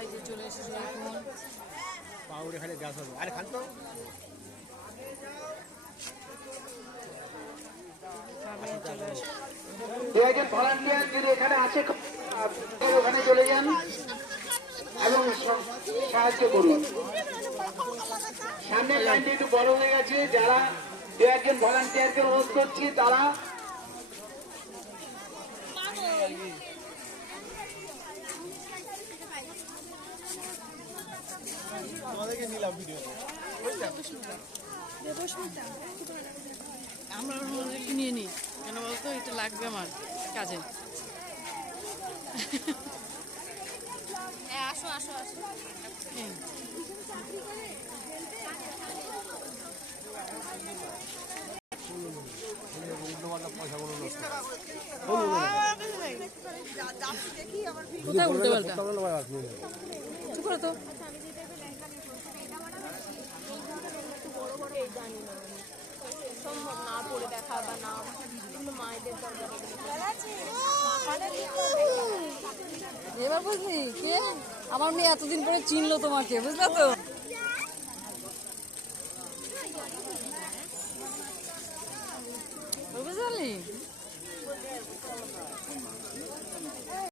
এই যে চলে এসেছে এখন পাউডার খালি গ্যাস হবে আরে খান তো চলে আসে দু একজন ভলান্টিয়ার যদি এখানে আছে ওখানে চলে যান এবং সাহায্য করুন। সামনে লাইনটা একটু বড় হয়ে গেছে, যারা দু একজন ভলান্টিয়ারকে অনুরোধ করছি তারা আমরা একটু নিয়ে নিই কেন বলতো এটা লাগবে আমার কাজে। আসো আসো আসো কোথায় উল্টো পাল্টা চুপ করো তো। সম্ভব না পড়ে দেখা বা না এগুলো মায়েদের এবার বুঝলি কে আমার মেয়ে এতদিন পরে চিনলো তোমাকে, বুঝলে তো।